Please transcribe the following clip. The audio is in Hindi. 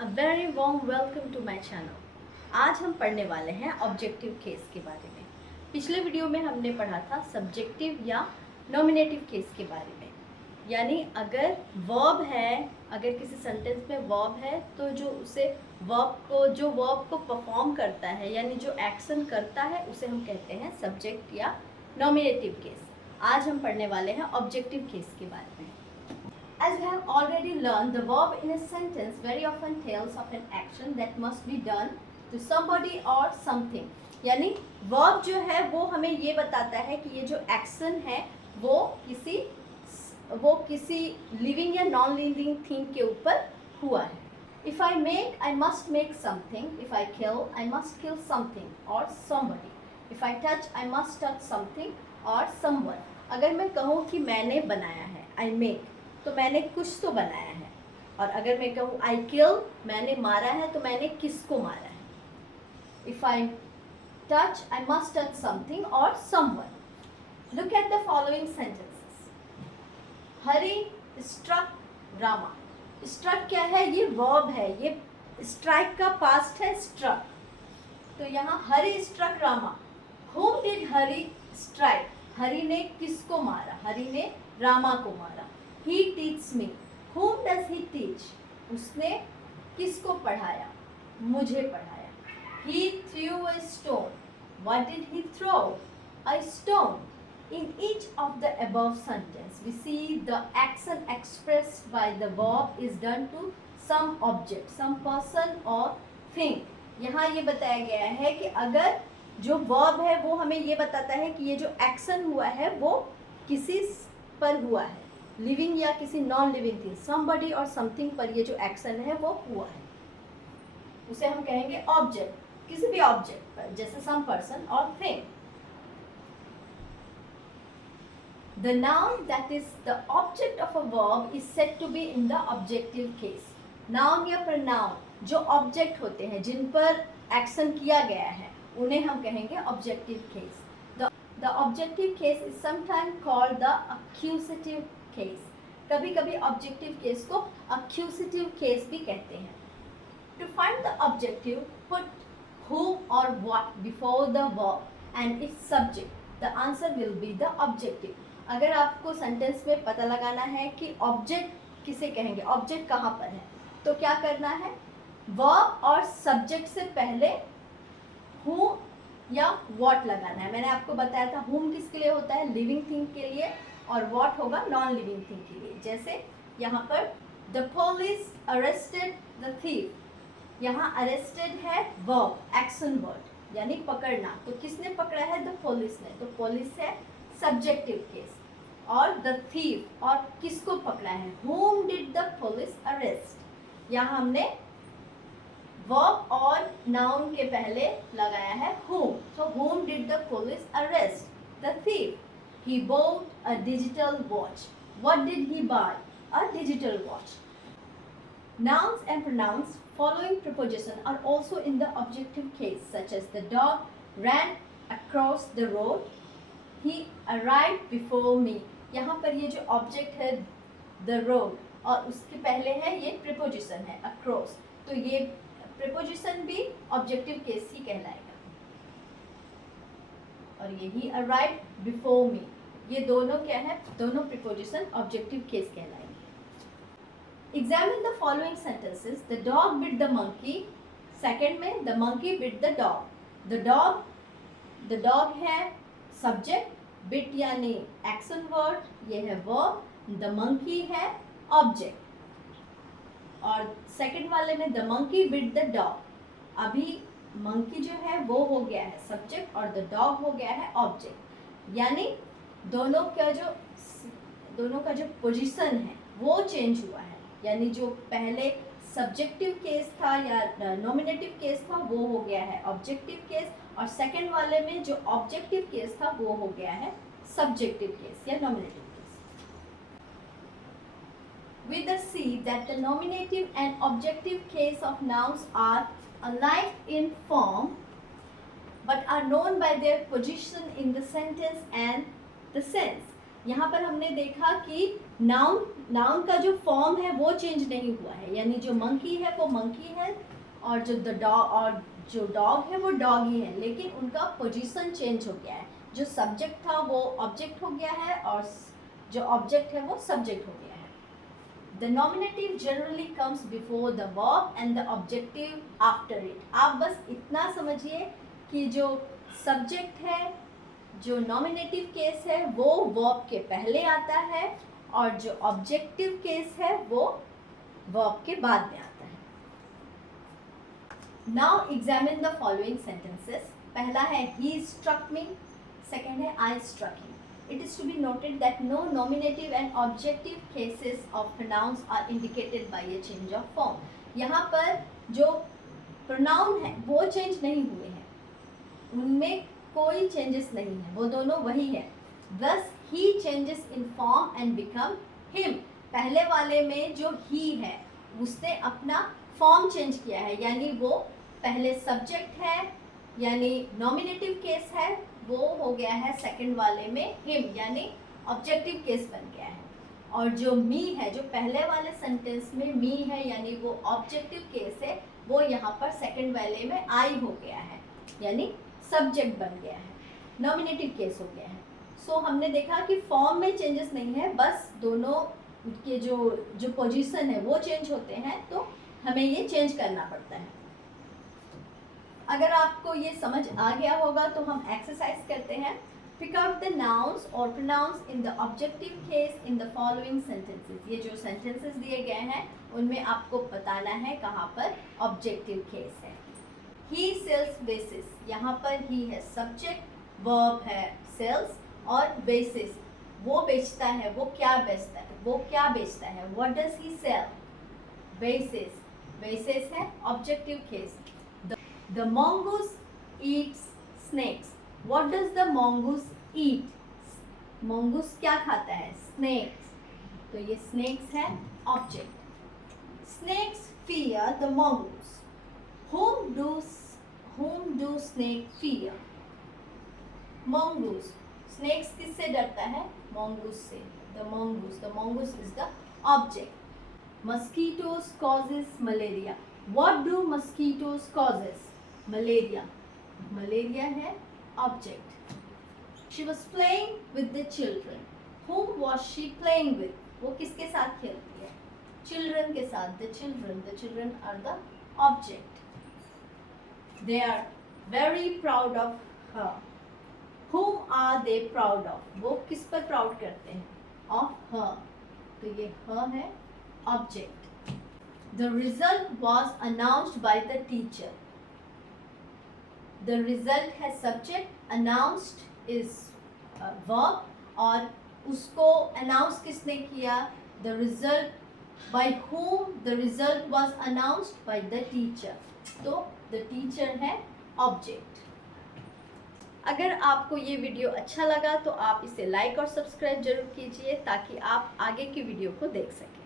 A very warm welcome to my channel. आज हम पढ़ने वाले हैं ऑब्जेक्टिव केस के बारे में। पिछले वीडियो में हमने पढ़ा था सब्जेक्टिव या नॉमिनेटिव केस के बारे में, यानी अगर वर्ब है, अगर किसी सेंटेंस में वर्ब है तो जो वर्ब को परफॉर्म करता है यानी जो एक्शन करता है उसे हम कहते हैं सब्जेक्ट या नॉमिनेटिव केस। आज हम पढ़ने वाले हैं ऑब्जेक्टिव केस के बारे में। As we have already learned, the verb in a sentence very often tells of an action that must be done to somebody or something. यानी verb जो है वो हमें ये बताता है कि ये जो action है वो किसी living या non-living thing के ऊपर हुआ है. If I make, I must make something. If I kill, I must kill something or somebody. If I touch, I must touch something or someone. अगर मैं कहूँ कि मैंने बनाया है, I make, तो मैंने कुछ तो बनाया है। और अगर मैं कहूँ आई किल, मैंने मारा है, तो मैंने किसको मारा है। If I touch, I must touch something और someone. Look at the following sentences. Hari struck Rama. Struck क्या है? ये वर्ब है, ये स्ट्राइक का पास्ट है स्ट्रक। तो यहाँ Hari struck Rama. Whom did Hari strike? Hari ने किसको मारा? हरी ने रामा को मारा। He teaches me. Whom does he teach? उसने किसको पढ़ाया? मुझे पढ़ाया। He threw a stone. What did he throw? A stone. In each of the above sentence, we see the action expressed by the verb is done to some object, some person or thing. यहाँ ये बताया गया है कि अगर जो verb है वो हमें ये बताता है कि ये जो action हुआ है वो किसी पर हुआ है, लिविंग या किसी नॉन लिविंग थिंग, समबडी और समथिंग पर ये जो एक्शन है वो हुआ है, उसे हम कहेंगे ऑब्जेक्ट। किसी भी ऑब्जेक्ट पर, जैसे सम पर्सन और thing. The noun that is the object of a verb is said to be in the objective case. Noun या प्रोनाउन जो ऑब्जेक्ट होते हैं, जिन पर एक्शन किया गया है, उन्हें हम कहेंगे objective case. The objective case is sometimes called the accusative case. कभी कभी objective case को accusative case भी कहते हैं. To find the objective, put whom or what before the verb and its subject. The answer will be the objective. अगर आपको सेंटेंस में पता लगाना है कि ऑब्जेक्ट किसे कहेंगे, ऑब्जेक्ट कहाँ पर है, तो क्या करना है? वर्ब और सब्जेक्ट से पहले whom या what लगाना है। मैंने आपको बताया था whom किसके लिए होता है? लिविंग थिंग के लिए, और what होगा नॉन लिविंग थिंग के लिए। जैसे यहाँ पर the police arrested the thief, यहाँ arrested है verb, action word, यानी पकड़ना। तो किसने पकड़ा है? the police ने। तो police है subjective case, और the thief, और किसको पकड़ा है? whom did the police arrest? यहाँ हमने वर्ब और नाउन के पहले लगाया है whom. So whom did the police arrest? The thief. He bought a digital watch. What did he buy? A digital watch. Nouns and pronouns following preposition are also in the objective case, such as the dog ran across the road. He arrived before me. यहाँ पर ये जो object है the road, और उसके पहले है ये preposition है across, तो ये प्रीपोजिशन भी ऑब्जेक्टिव केस ही कहलाएगा। और यही अराइव्ड बिफोर मी, ये दोनों क्या है? दोनों प्रीपोजिशन ऑब्जेक्टिव केस कहलाएंगे। Examine the following sentences. The dog bit the monkey. Second में the monkey bit the dog. The dog है सब्जेक्ट, बिट यानी एक्शन वर्ड, ये है वर्ब, द मंकी है ऑब्जेक्ट। और सेकंड वाले में the monkey bit the dog. अभी मंकी जो है वो हो गया है सब्जेक्ट और द डॉग हो गया है ऑब्जेक्ट, यानी दोनों का जो पोजीशन है वो चेंज हुआ है। यानी जो पहले सब्जेक्टिव केस था या नॉमिनेटिव केस था वो हो गया है ऑब्जेक्टिव केस, और सेकंड वाले में जो ऑब्जेक्टिव केस था वो हो गया है सब्जेक्टिव केस या nominative. We thus see that the nominative and objective case of nouns are alike in form but are known by their position in the sentence and the sense. यहाँ पर हमने देखा कि नाउन का जो फॉर्म है वो चेंज नहीं हुआ है, यानी जो मंकी है वो मंकी है और जो डॉग है वो डॉग ही है, लेकिन उनका पोजीशन चेंज हो गया है। जो सब्जेक्ट था वो ऑब्जेक्ट हो गया है और जो ऑब्जेक्ट है वो सब्जेक्ट हो गया है। The nominative generally comes before the verb and the objective after it. आप बस इतना समझिए कि जो सब्जेक्ट है, जो नॉमिनेटिव केस है वो वर्ब के पहले आता है और जो ऑब्जेक्टिव केस है वो वर्ब के बाद में आता है। Now examine the following sentences. पहला है he struck me, सेकेंड है I struck him. It is to be noted that no nominative and objective cases of pronouns are indicated by a change of form. यहाँ पर जो pronoun है वो चेंज नहीं हुए हैं, उनमें कोई चेंजेस नहीं है, वो दोनों वही है। Thus he changes in form and become him. पहले वाले में जो he है उसने अपना फॉर्म चेंज किया है, यानी वो पहले सब्जेक्ट है यानी नॉमिनेटिव केस है, वो हो गया है सेकंड वाले में हिम यानी ऑब्जेक्टिव केस बन गया है। और जो मी है, जो पहले वाले सेंटेंस में मी है यानी वो ऑब्जेक्टिव केस है, वो यहाँ पर सेकंड वाले में आई हो गया है यानी सब्जेक्ट बन गया है, नॉमिनेटिव केस हो गया है। सो हमने देखा कि फॉर्म में चेंजेस नहीं है, बस दोनों के जो पोजीशन है वो चेंज होते हैं, तो हमें ये चेंज करना पड़ता है। अगर आपको ये समझ आ गया होगा तो हम एक्सरसाइज करते हैं। पिक आउट द नाउन्स और pronouns in the objective case in the following sentences. ये जो सेंटेंसेस दिए गए हैं उनमें आपको बताना है कहाँ पर ऑब्जेक्टिव केस है। ही सेल्स बेसिस, यहाँ पर ही है सब्जेक्ट, वर्ब है सेल्स और बेसिस वो बेचता है, वो क्या बेचता है, वो क्या बेचता है, what does he sell, basis, basis है objective case. The mongoose eats snakes. What does the mongoose eat? Mongoose क्या खाता है? Snakes. तो ये snakes है object. Snakes fear the mongoose. Whom do snake fear? Mongoose. Snakes किससे डरता है? Mongoose से. The mongoose is the object. Mosquitoes causes malaria. What do mosquitoes causes? Malaria. Malaria है object. She was playing with the children. Whom was she playing with? वो किसके साथ खेलती है? Children के साथ. The children are the object. They are very proud of her. Whom are they proud of? वो किस पर proud करते हैं? Of her. तो ये her है object. The result was announced by the teacher. The result है subject, announced is verb और उसको announce किसने किया? The result, by whom the result was announced? By the teacher. तो the teacher है object. अगर आपको ये वीडियो अच्छा लगा तो आप इसे लाइक और सब्सक्राइब जरूर कीजिए ताकि आप आगे की वीडियो को देख सकें।